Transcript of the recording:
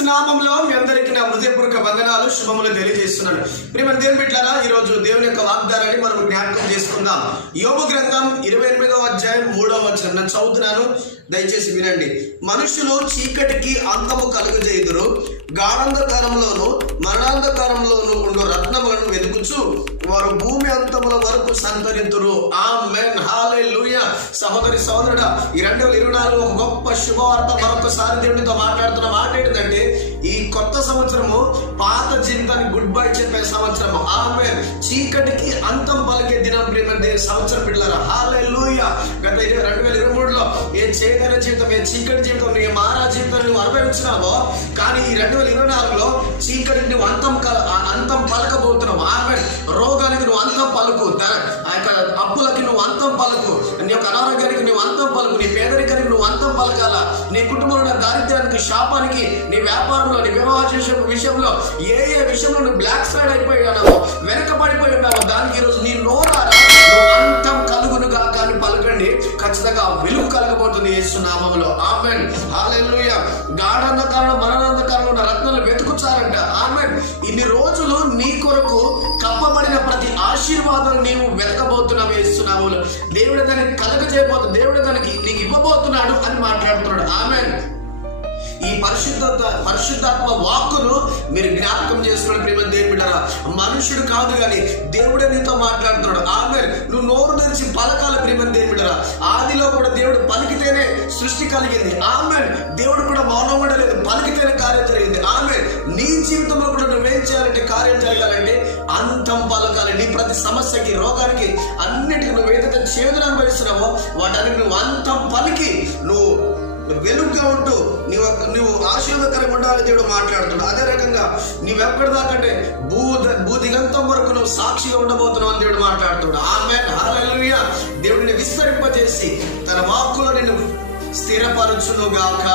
యేసుక్రీస్తు నామములో మీ అందరికీ నా హృదయపూర్వక వందనాలు, శుభములు తెలియజేస్తున్నాను. ప్రియమైన దేవుని బిడ్డలారా, ఈ రోజు దేవుని యొక్క వాగ్దానాన్ని మనం జ్ఞాపకం చేసుకుందాం. యోబు గ్రంథం 28వ అధ్యాయం 3వ వచనం నేను చదువుతున్నాను, దయచేసి వినండి. మనుషులు చీకటికి అంతము కలుగజేయుదురు, గాఢాంధకారంలోను మరణాంధకారంలోను ఉండు రత్నములను వెతుకుచు వారు భూమి అంతముల వరకు సంతరింతురు. ఆమేన్, హల్లెలూయా. సహోదరి సహోదరుడా, ఈ 2024 ఒక గొప్ప శుభవార్త. మరొకసారి దేవునితో మాట్లాడుతున్న మాట ఏంటంటే, ఈ కొత్త సంవత్సరము పాత జీవితానికి గుడ్ బై చెప్పే సంవత్సరము. ఆమేన్. చీకటికి అంతం పలికే దినం ప్రియమైన దేవుని సంవత్సరం బిడ్డలారా, హల్లెలూయా. గత 2023లో ఏ చేదైన జీవితం, ఏ చీకటి జీవితం, ఏ మారా జీవితం నువ్వు అనుభవించినావో, కానీ ఈ 2024లో చీకటికి నువ్వు అంతం పలకబోతున్నావు. ఆమేన్. రోగానికి నువ్వు అంతం పలుకు, ఆ యొక్క అప్పులకి నువ్వు అంతం పలుకు, నీ యొక్క అనారోగ్యానికి నువ్వు అంతం పలుకు, నీ పేదరికానికి నువ్వు అంతం పలకాల, నీ కుటుంబంలో దారిద్ర్యానికి, శాపానికి, నీ వ్యాపారంలో, నీ వివాహ విషయంలో, ఏ విషయంలో నువ్వు బ్లాక్ సైడ్ అయిపోయి ఉన్నావో, వెనకబడిపోయి ఉన్నావో, దానికి ఈరోజు నీ నోరారా నువ్వు అంతం కలుగునుగా కానీ పలకండి. ఖచ్చితంగా వెలుగు కలగబోతుంది యేసు నామములో. ఆమేన్, హల్లెలూయా. గాఢాంధకారంలో మరణాంధకారంలో ఉన్న రత్నాలు వెతుకుచారంట. ఆమేన్. ఇన్ని రోజులు నీ కొరకు కప్పబడిన ప్రతి ఆశీర్వాదం నీవు వెతకబోతున్నావు యేసు నామములో. దేవుడు దానికి కలగజేయబోతున్నాడు, దేవుడు దానికి నీకు ఇవ్వబోతున్నాడు అని మాట్లాడుతున్నాడు. ఆమేన్. ఈ పరిశుద్ధాత్మ వాక్కును మీరు జ్ఞాపకం చేసుకుని ప్రియమైన దేవుని బిడ్డలారా, మనుషుడు కాదు కానీ దేవుడే నీతో మాట్లాడుతున్నాడు. ఆమేన్. నువ్వు నోరు తెరిచి పలకాల ప్రియమైన దేవుని బిడ్డలారా. ఆదిలో కూడా దేవుడు పలికితేనే సృష్టి కలిగింది. ఆమేన్. దేవుడు కూడా మౌనం ఉండలేదు, పలికితేనే కార్యం జరిగింది. ఆమేన్. నీ జీవితంలో కూడా నువ్వేం చేయాలంటే, కార్యం జరగాలంటే అంతం పలకాలి. నీ ప్రతి సమస్యకి, రోగానికి, అన్నిటికీ నువ్వు ఏదైతే చేదును అనుభవిస్తున్నావో వాటన్ని నువ్వు అంతం పలికి నువ్వు వెలుగుగా ఉంటూ నువ్వు ఆశీర్వాదకరంగా ఉండాలని దేవుడు మాట్లాడుతున్నాడు. అదే రకంగా నువ్వెక్కడిదాకంటే భూదిగంతం వరకు నువ్వు సాక్షిగా ఉండబోతున్నావు అని దేవుడు మాట్లాడుతున్నాడు. ఆమేన్, హల్లెలూయా. దేవుడిని విస్తరింపజేసి తన వాక్కులో నిన్ను స్థిరపరచునుగాక.